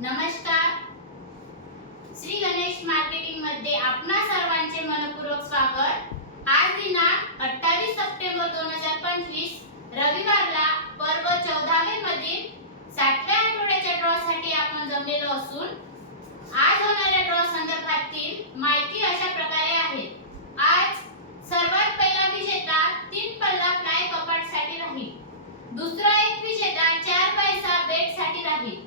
नमस्कार. श्री गणेश मार्केटिंगमध्ये आपणा सर्वांचे मनपूर्वक स्वागत. आज दिनांक अठ्ठावीस सप्टेंबर दोन हजार पंचवीस रविवारला पर्व चौदावे मधील सातव्या आठवड्याच्या ड्रॉ साठी आपण जमलेलो असून आज होणाऱ्या ड्रॉ संदर्भातील माहिती अशा प्रकारे आहे आज सर्वात पहिला विजेता तीन पल्ला प्लाय कपाटसाठी राहील दुसरा एक विजेता चार पैसा बेडसाठी राहील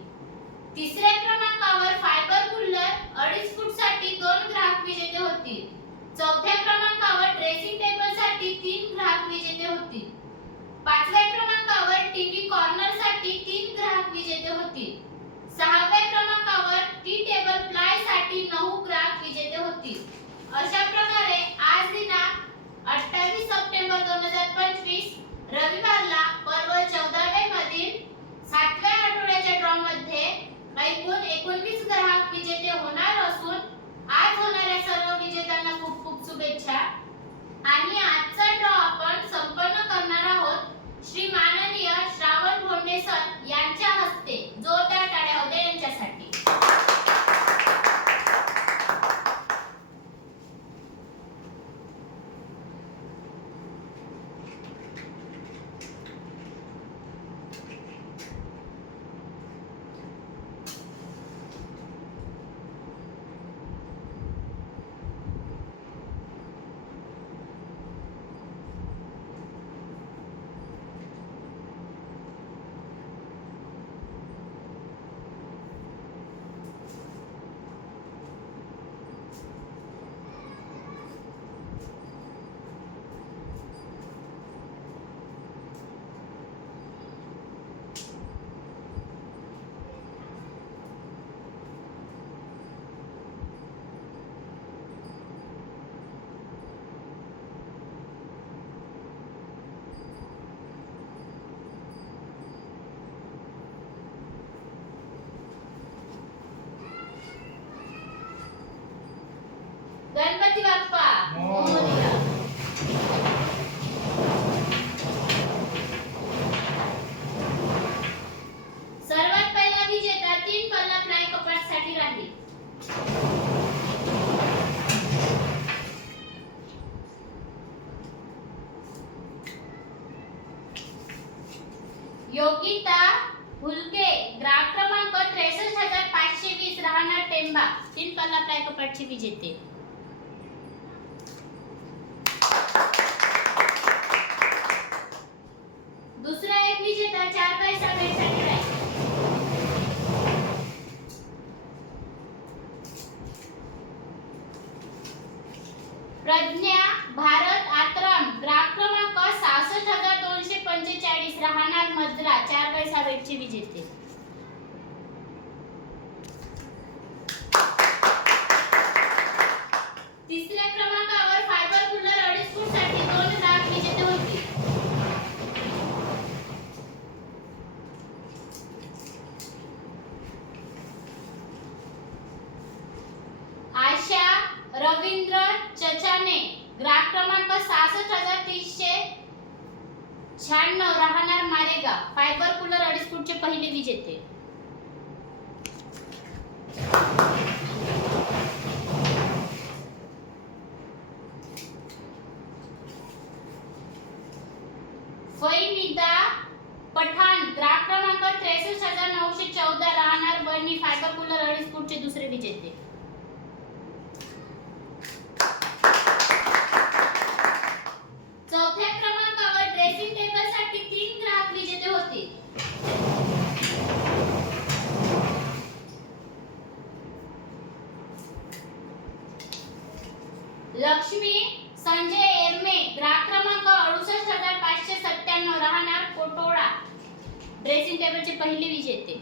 तिसऱ्या क्रमांकावर फायबर कूलर अडीच फूटसाठी दोन ग्राहक विजेते होतील चौथ्या क्रमांकावर ड्रेसिंग टेबलसाठी तीन ग्राहक विजेते होतील पाचव्या क्रमांकावर टीव्ही कॉर्नरसाठी तीन ग्राहक विजेते होतील सहाव्या क्रमांकावर टी टेबल प्लायसाठी नऊ ग्राहक विजेते होतील अशा प्रकारे आज दिनांक अठ्ठावीस सप्टेंबर दोन हजार पंचवीस रविवारला पर्व चौदाव्या मधील सातव्या आठवड्याच्या ड्रॉ मध्ये एकूण एकोणवीस ग्राहक विजेते होणार असून आज होणाऱ्या सर्व विजेत्यांना खूप खूप शुभेच्छा आणि आजचा ड्रॉ आपण संपन्न करणार आहोत. श्री माननीय श्रावण भोंडे सर यांच्या हस्ते जोरदार टाळ्या होत्या यांच्यासाठी गणपती बाप्पा मोरया. सर्वात पहिला विजेता तीन पल्ला फ्लाय कपाटसाठी राहील योगिता हुलके ग्राहक क्रमांक त्रेसष्ट हजार पाचशे वीस राहणार टेंबा तीन पल्ला फ्लाय विजेते? दुसरा एक विजेता चार पैसा भेटसाठी प्रज्ञा भारत आत्रम ग्राहक क्रमांक सहासष्ट हजार दोनशे पंचेचाळीस राहणार मजरा चार पैसा वेटचे विजेते तिसऱ्या क्रमांकावर फायबर कूलर अडीच फूटसाठी दोन ग्राहक विजेते होतील आशा रवींद्र चचाने ग्राहक क्रमांक सहासष्ट हजार तीनशे शहाण्णव राहणार मारेगाव फायबर कूलर अडीच फूटचे पहिले विजेते फैनिदा पठाण. ग्राहक क्रमांक त्रेसष्ट हजार नऊशे चौदा राहणार बर्नी फायबर कूलर अडीच फूटचे दुसरे विजेते चौथ्या क्रमांकावर ड्रेसिंग टेबलसाठी तीन ग्राहक विजेते होतील लक्ष्मी संजय एरमे ग्राहक क्रमांक अडुसष्ट हजार पाचशे सत्त्याण्णव राहणार कोटोळा. ड्रेसिंग टेबलचे पहिले विजेते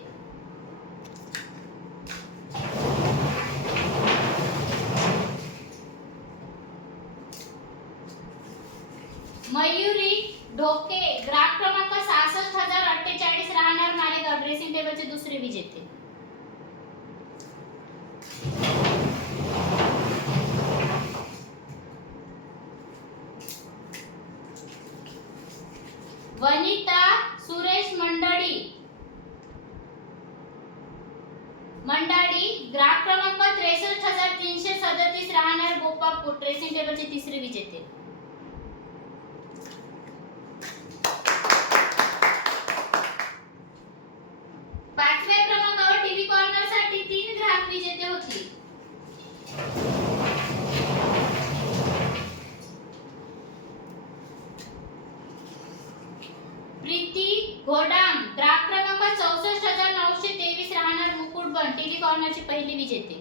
मयुरी ढोके ग्राहक क्रमांक सहासष्ट हजार अठ्ठेचाळीस राहणार मारेगाव ड्रेसिंग टेबलचे दुसरे विजेते वनिता सुरेश मंडळी. मंडळी ग्राहक क्रमांक त्रेसष्ट हजार तीनशे सदतीस राहणार गोपापूर ड्रेसिंग टेबलचे तिसरे विजेते पाचव्या क्रमांकावर टीव्ही कॉर्नरसाठी तीन ग्राहक विजेते होतील प्रीती घोडाम ग्राहक क्रमांक चौसष्ट हजार नऊशे तेवीस राहणार मुकुटबन टीव्ही पहिले विजेते.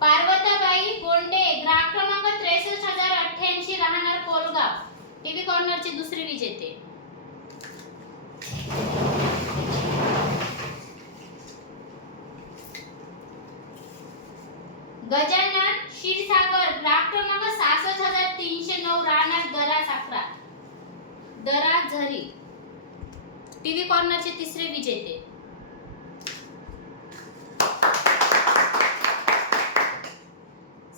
पार्वताबाई गोंडे ग्राहक क्रमांक त्रेसष्ट हजार अठ्ठ्याऐंशी राहणार कोलगाव टीव्ही कॉर्नरचे दुसरे विजेते. गजानन क्षीरसागर ग्राहक क्रमांक सहासष्ट हजार तीनशे नऊ राहणार दरा साखरा दरा झरी. टीव्ही कॉर्नरचे तिसरे विजेते.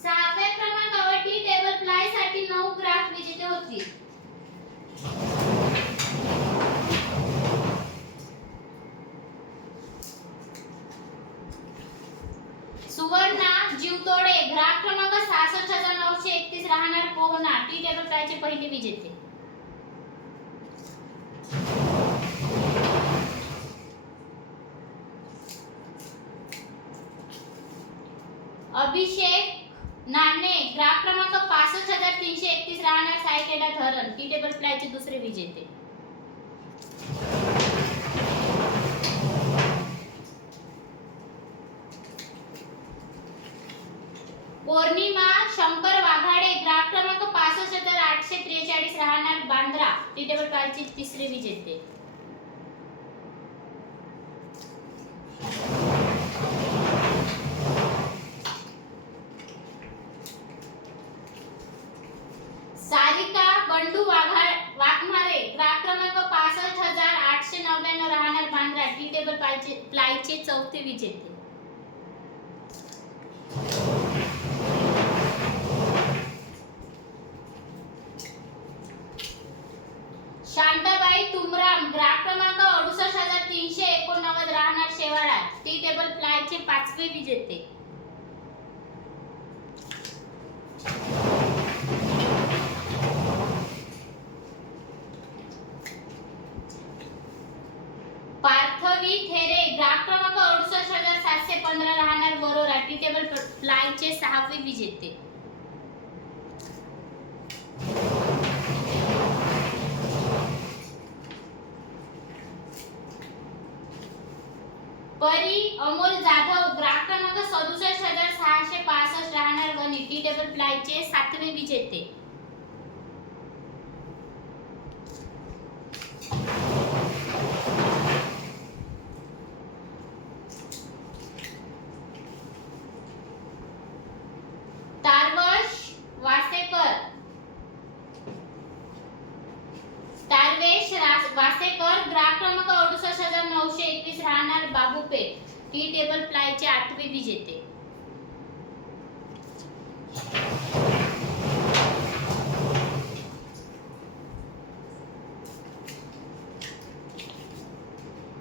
सहाव्या क्रमांकावर टी टेबल प्लायसाठी नऊ ग्राफ विजेते होतील सुवर्णा जीवतोडे ग्राहक क्रमांक सहासष्ट हजार नऊशे एकतीस राहणार पोहना टी टेबल प्लायचे पहिले विजेते. अभिषेक नाणे ग्राहक क्रमांक पासष्ट हजार तीनशे एकतीस राहणार सायकेडा धरण. टी टेबल फ्लायचे दुसरे विजेते. पौर्णिमा शंकर वाघाडे ग्राहक क्रमांक पासष्ट हजार आठशे त्रेचाळीस राहणार बांद्रा. टी टेबल फ्लायचे तिसरे विजेते सारिका बंडू वाघा वाघमारे ग्राहक क्रमांक पासष्ट हजार आठशे नव्याण्णव राहणार बांद्रा टी टेबल प्लायचे प्लायचे चौथे विजेते शांताबाई तुमराम ग्राहक क्रमांक अडुसष्ट हजार तीनशे एकोणनव्वद राहणार शेवाळा टी टेबल प्लायचे पाचवे विजेते पार्थवी थेरे ग्राहक क्रमांक अडुसष्ट हजार सातशे पंधरा राहणार बरोरा टी टेबल प्लायचे सहावे विजेते परी अमोल जाधव ग्राहक क्रमांक सदुसष्ट हजार सहाशे पासष्ट राहणार गणित. डी डबल प्लायचे सातवे विजेते तारवश वासेकर तारवेश रास- वासेकर ग्राहक क्रमांक अडुसष्ट हजार नऊशे एकवीस बाबू बाबूपेठ टी टेबल प्लायचे आठवे विजेते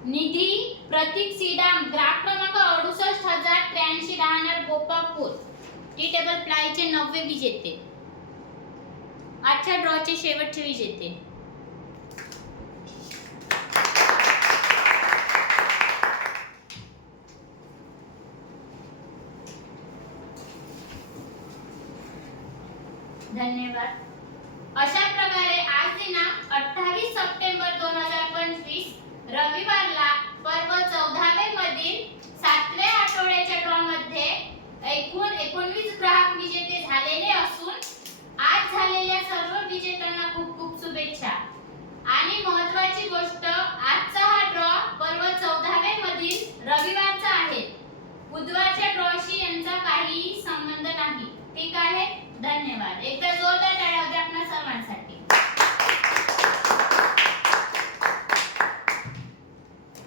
निधी प्रतीक सीडाम ग्राहक क्रमांक अडुसष्ट हजार त्र्याऐंशी राहणार गोपापूर टी टेबल प्लायचे नववे विजेते आजच्या ड्रॉचे शेवटचे विजेते धन्यवाद. अशा प्रकारे आज दिना अठ्ठावीस सप्टेंबर दोन हजार पंचवीस रविवारला पर्व चौदावे मधील सातव्या आठवड्याच्या ड्रॉ मध्ये एकूण एकोणवीस ग्राहक विजेते झालेले असून आज झालेल्या सर्व विजेत्यांना खूप खूप शुभेच्छा. आणि महत्वाची गोष्ट आजचा हा ड्रॉ पर्व चौदावे मधील रविवारचा आहे. बुधवारच्या ड्रॉशी यांचा काहीही संबंध नाही. ठीक आहे? धन्यवाद. एकदा जोरदार टाळ्या होत्या आपल्या सर्वांसाठी.